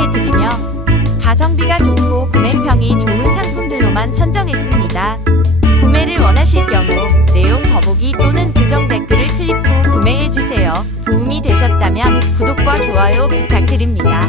안내해드리며 가성비가 좋고 구매평이 좋은 상품들로만 선정했습니다. 구매를 원하실 경우 내용 더보기 또는 고정 댓글을 클릭 후 구매해주세요. 도움이 되셨다면 구독과 좋아요 부탁드립니다.